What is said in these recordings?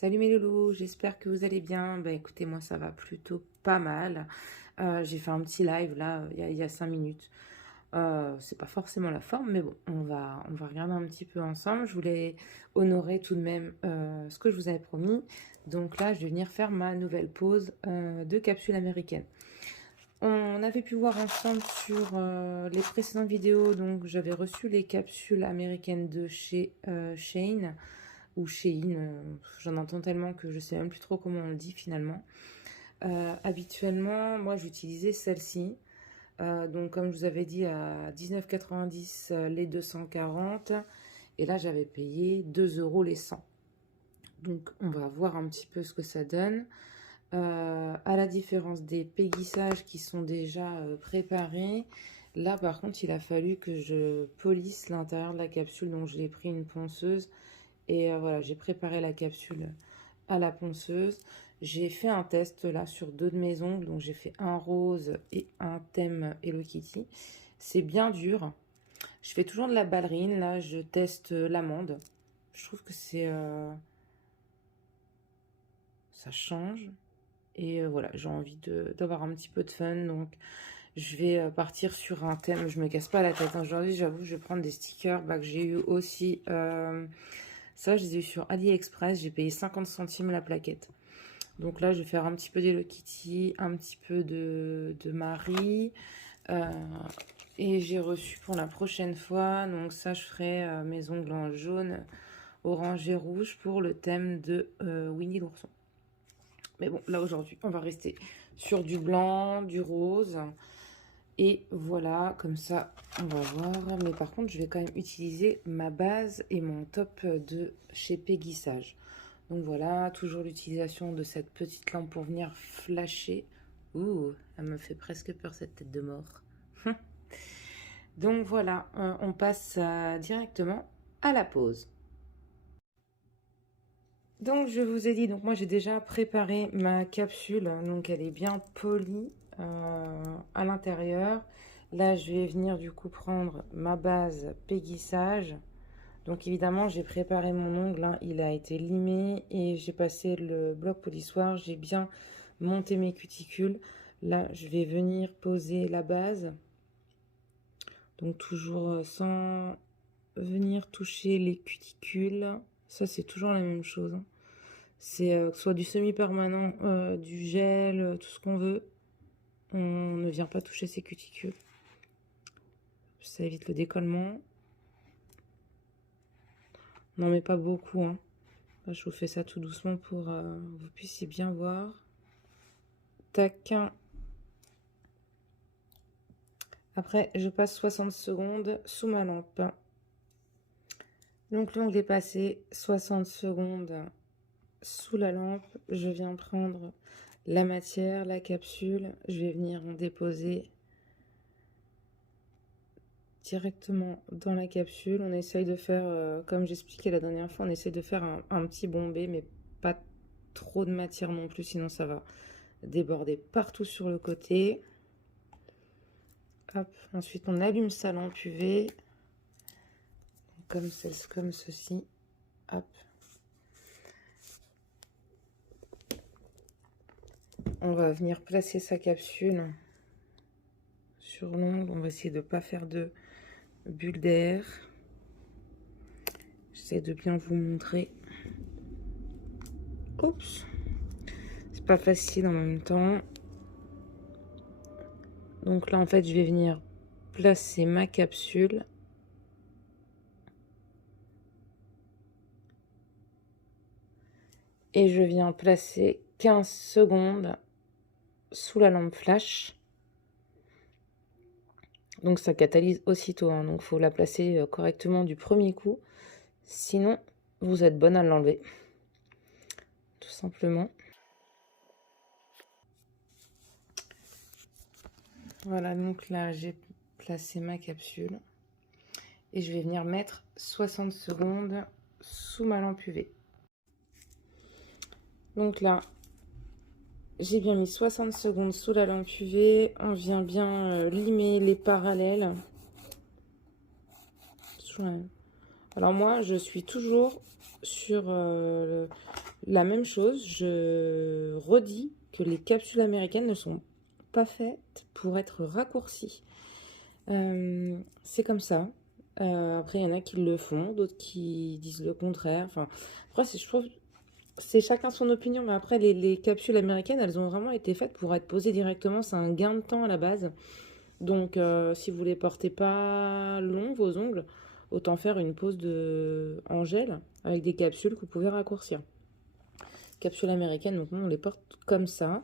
Salut mes loulous, j'espère que vous allez bien. Bah écoutez, moi ça va plutôt pas mal. J'ai fait un petit live là, il y a 5 minutes. C'est pas forcément la forme, mais bon, on va regarder un petit peu ensemble. Je voulais honorer tout de même ce que je vous avais promis. Donc là, je vais venir faire ma nouvelle pause de capsule américaine. On avait pu voir ensemble sur les précédentes vidéos, donc j'avais reçu les capsules américaines de chez Shane ou Shein, j'en entends tellement que je sais même plus trop comment on le dit finalement. Habituellement, moi j'utilisais celle-ci. Donc comme je vous avais dit à 19,90 les 240 et là j'avais payé 2 euros les 100. Donc on va voir un petit peu ce que ça donne. À la différence des péguissages qui sont déjà préparés, là par contre il a fallu que je polisse l'intérieur de la capsule, donc je l'ai pris une ponceuse et voilà, j'ai préparé la capsule à la ponceuse. J'ai fait un test là sur 2 de mes ongles, donc j'ai fait un rose et un thème Hello Kitty. C'est bien dur. Je fais toujours de la ballerine, là je teste l'amande. Je trouve que ça change. Et voilà, j'ai envie d'avoir un petit peu de fun, donc je vais partir sur un thème. Je me casse pas la tête. Aujourd'hui, j'avoue, je vais prendre des stickers que j'ai eu aussi. Ça, je les ai eu sur AliExpress. J'ai payé 50 centimes la plaquette. Donc là, je vais faire un petit peu d'Hello Kitty, un petit peu de Marie. Et j'ai reçu pour la prochaine fois. Donc ça, je ferai mes ongles en jaune, orange et rouge pour le thème de Winnie l'ourson. Mais bon, là aujourd'hui, on va rester sur du blanc, du rose. Et voilà, comme ça, on va voir. Mais par contre, je vais quand même utiliser ma base et mon top de chez Péguissage. Donc voilà, toujours l'utilisation de cette petite lampe pour venir flasher. Ouh, elle me fait presque peur cette tête de mort. Donc voilà, on passe directement à la pause. Donc je vous ai dit, donc moi j'ai déjà préparé ma capsule, donc elle est bien polie à l'intérieur. Là je vais venir du coup prendre ma base péguissage. Donc évidemment j'ai préparé mon ongle, hein, il a été limé et j'ai passé le bloc polissoir, j'ai bien monté mes cuticules. Là je vais venir poser la base, donc toujours sans venir toucher les cuticules. Ça c'est toujours la même chose, hein. C'est que ce soit du semi-permanent, du gel, tout ce qu'on veut. On ne vient pas toucher ses cuticules. Ça évite le décollement. N'en met pas beaucoup, hein. Là, je vous fais ça tout doucement pour que vous puissiez bien voir. Tac. Après, je passe 60 secondes sous ma lampe. Donc l'ongle est passé 60 secondes sous la lampe. Je viens prendre la matière, la capsule. Je vais venir en déposer directement dans la capsule. On essaye de faire, comme j'expliquais la dernière fois, on essaye de faire un petit bombé, mais pas trop de matière non plus, sinon ça va déborder partout sur le côté. Hop. Ensuite, on allume sa lampe UV, comme ceci. Hop. On va venir placer sa capsule sur l'ongle. On va essayer de ne pas faire de bulles d'air. J'essaie de bien vous montrer. Oups, c'est pas facile en même temps. Donc là, en fait, je vais venir placer ma capsule. Et je viens placer 15 secondes sous la lampe flash. Donc ça catalyse aussitôt, hein. Donc il faut la placer correctement du premier coup. Sinon, vous êtes bonne à l'enlever. Tout simplement. Voilà, donc là, j'ai placé ma capsule. Et je vais venir mettre 60 secondes sous ma lampe UV. Donc là, j'ai bien mis 60 secondes sous la lampe UV. On vient bien limer les parallèles. Alors moi, je suis toujours sur La même chose, je redis que les capsules américaines ne sont pas faites pour être raccourcies. C'est comme ça. Après, il y en a qui le font, d'autres qui disent le contraire. Enfin, après, je trouve c'est chacun son opinion, mais après, les capsules américaines, elles ont vraiment été faites pour être posées directement. C'est un gain de temps à la base. Donc, si vous les portez pas longs, vos ongles, autant faire une pose en gel avec des capsules que vous pouvez raccourcir. Capsules américaines, donc nous, on les porte comme ça.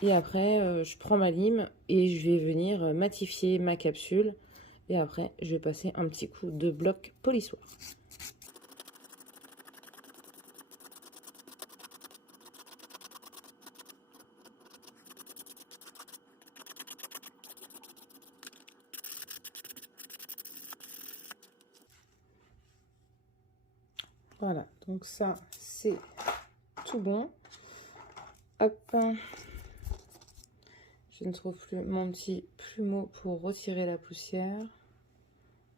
Et après, je prends ma lime et je vais venir matifier ma capsule. Et après, je vais passer un petit coup de bloc polissoir. Voilà, donc ça, c'est tout bon. Hop, je ne trouve plus mon petit plumeau pour retirer la poussière.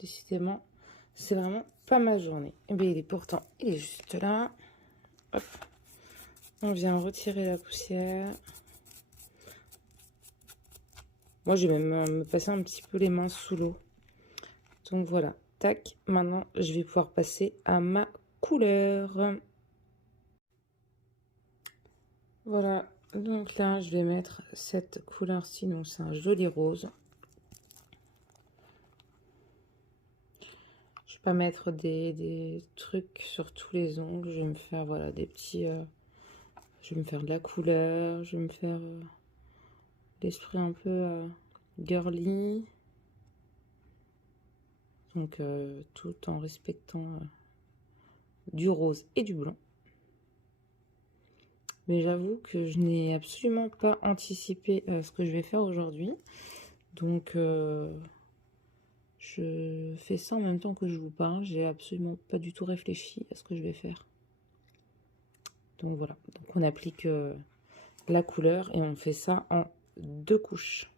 Décidément, c'est vraiment pas ma journée. Et bien, il est juste là. Hop, on vient retirer la poussière. Moi, je vais même me passer un petit peu les mains sous l'eau. Donc voilà, tac. Maintenant, je vais pouvoir passer à ma couleur. Voilà, donc là, je vais mettre cette couleur-ci. Donc, c'est un joli rose. Je vais pas mettre des trucs sur tous les ongles. Je vais me faire, voilà, des petits... je vais me faire de la couleur. Je vais me faire l'esprit un peu girly. Donc, tout en respectant du rose et du blanc. Mais j'avoue que je n'ai absolument pas anticipé ce que je vais faire aujourd'hui. Donc, je fais ça en même temps que je vous parle. J'ai absolument pas du tout réfléchi à ce que je vais faire. Donc voilà. Donc on applique la couleur et on fait ça en 2 couches.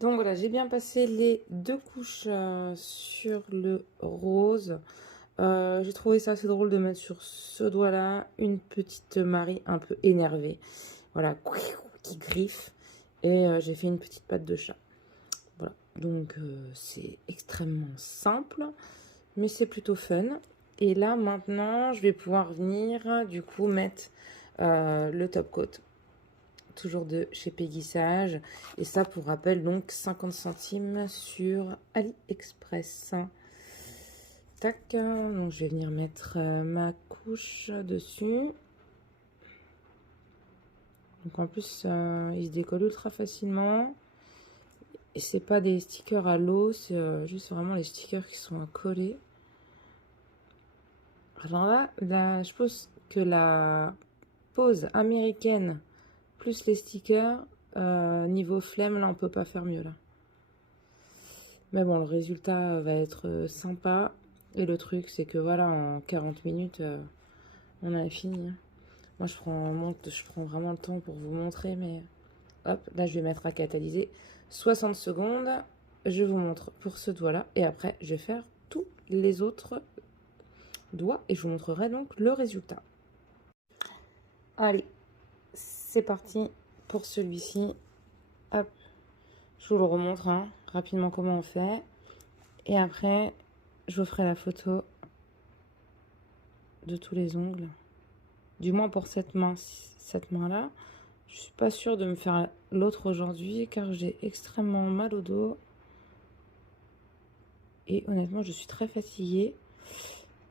Donc voilà, j'ai bien passé les 2 couches sur le rose. J'ai trouvé ça assez drôle de mettre sur ce doigt-là une petite Marie un peu énervée. Voilà, qui griffe. Et j'ai fait une petite patte de chat. Voilà, donc c'est extrêmement simple, mais c'est plutôt fun. Et là, maintenant, je vais pouvoir venir, du coup, mettre le top coat. Toujours de chez Peggy Sage. Et ça, pour rappel, donc 50 centimes sur AliExpress. Tac, donc je vais venir mettre ma couche dessus. Donc en plus, il se décolle ultra facilement. Et c'est pas des stickers à l'eau, c'est juste vraiment les stickers qui sont à coller. Alors là, je pense que la pose américaine plus les stickers, niveau flemme, là on peut pas faire mieux là. Mais bon, le résultat va être sympa. Et le truc, c'est que voilà, en 40 minutes, on a fini. Moi, je prends vraiment le temps pour vous montrer, mais hop, là, je vais mettre à catalyser 60 secondes. Je vous montre pour ce doigt-là. Et après, je vais faire tous les autres doigts et je vous montrerai donc le résultat. Allez, c'est parti pour celui-ci. Hop, je vous le remontre rapidement comment on fait. Et après, je vous ferai la photo de tous les ongles. Du moins pour cette main-là. Je suis pas sûre de me faire l'autre aujourd'hui car j'ai extrêmement mal au dos. Et honnêtement, je suis très fatiguée.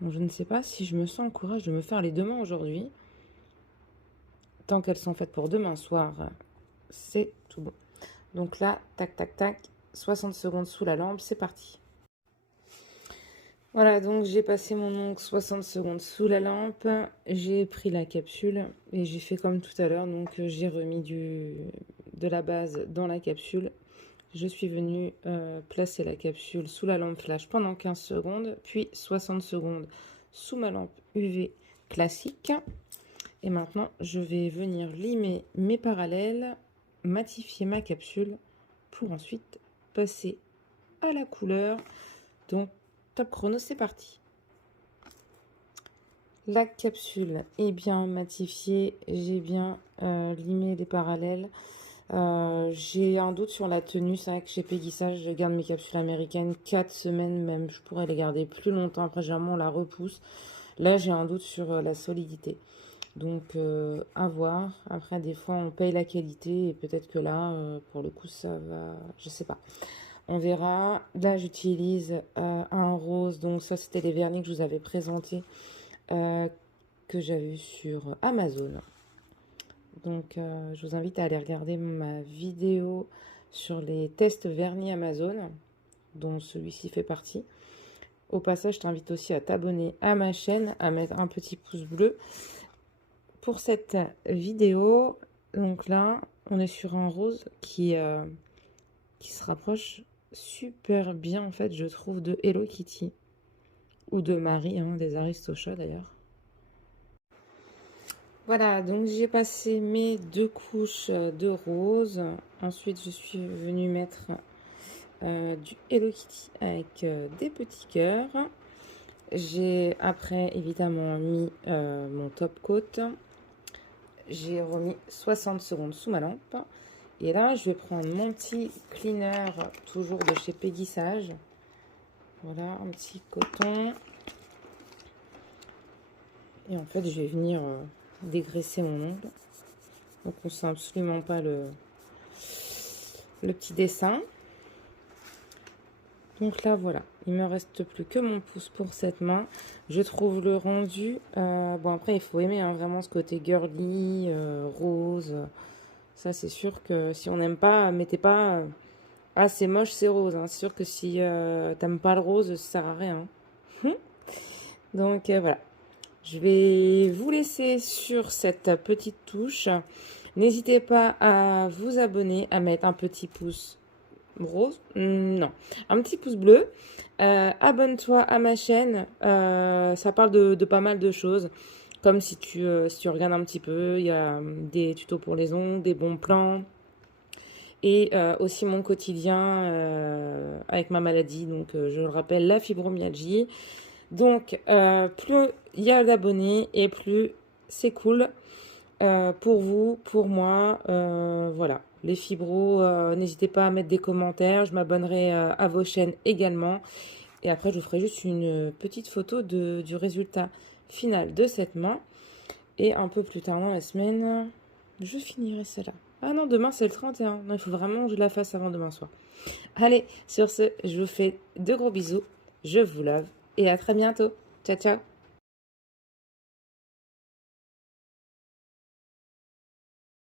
Donc je ne sais pas si je me sens en courage de me faire les 2 mains aujourd'hui. Tant qu'elles sont faites pour demain soir, c'est tout bon. Donc là, tac, tac, tac, 60 secondes sous la lampe, c'est parti. Voilà, donc j'ai passé mon ongle 60 secondes sous la lampe. J'ai pris la capsule et j'ai fait comme tout à l'heure. Donc j'ai remis de la base dans la capsule. Je suis venue placer la capsule sous la lampe flash pendant 15 secondes, puis 60 secondes sous ma lampe UV classique. Et maintenant, je vais venir limer mes parallèles, matifier ma capsule pour ensuite passer à la couleur. Donc, top chrono, c'est parti. La capsule est bien matifiée, j'ai bien limé les parallèles. J'ai un doute sur la tenue, c'est vrai que chez Peggy Sage, je garde mes capsules américaines 4 semaines même, je pourrais les garder plus longtemps, après généralement on la repousse. Là j'ai un doute sur la solidité, donc à voir. Après des fois on paye la qualité et peut-être que là pour le coup ça va, je sais pas. On verra. Là j'utilise un rose, donc ça c'était les vernis que je vous avais présentés, que j'avais eu sur Amazon. Donc, je vous invite à aller regarder ma vidéo sur les tests vernis Amazon, dont celui-ci fait partie. Au passage, je t'invite aussi à t'abonner à ma chaîne, à mettre un petit pouce bleu pour cette vidéo. Donc là, on est sur un rose qui se rapproche super bien, en fait, je trouve, de Hello Kitty. Ou de Marie, hein, des Aristochats d'ailleurs. Voilà, donc j'ai passé mes 2 couches de rose. Ensuite, je suis venue mettre du Hello Kitty avec des petits cœurs. J'ai après évidemment mis mon top coat. J'ai remis 60 secondes sous ma lampe. Et là, je vais prendre mon petit cleaner, toujours de chez Peggy Sage. Voilà, un petit coton. Et en fait, je vais venir dégraisser mon ongle. Donc on ne sent absolument pas le petit dessin. Donc là voilà, il me reste plus que mon pouce pour cette main. Je trouve le rendu, bon après il faut aimer hein, vraiment ce côté girly, rose. Ça c'est sûr que si on n'aime pas, mettez pas ah c'est moche c'est rose. Hein. C'est sûr que si t'aimes pas le rose, ça sert à rien. Donc voilà. Je vais vous laisser sur cette petite touche. N'hésitez pas à vous abonner, à mettre un petit pouce rose, non, un petit pouce bleu. Abonne-toi à ma chaîne, ça parle de pas mal de choses. Comme si tu regardes un petit peu, il y a des tutos pour les ongles, des bons plans. Et aussi mon quotidien avec ma maladie, donc je le rappelle, la fibromyalgie. Donc, plus il y a d'abonnés et plus c'est cool pour vous, pour moi. Voilà, les fibros, n'hésitez pas à mettre des commentaires. Je m'abonnerai à vos chaînes également. Et après, je vous ferai juste une petite photo du résultat final de cette main. Et un peu plus tard dans la semaine, je finirai celle-là. Ah non, demain c'est le 31. Non, il faut vraiment que je la fasse avant demain soir. Allez, sur ce, je vous fais de gros bisous. Je vous love et à très bientôt. Ciao, ciao.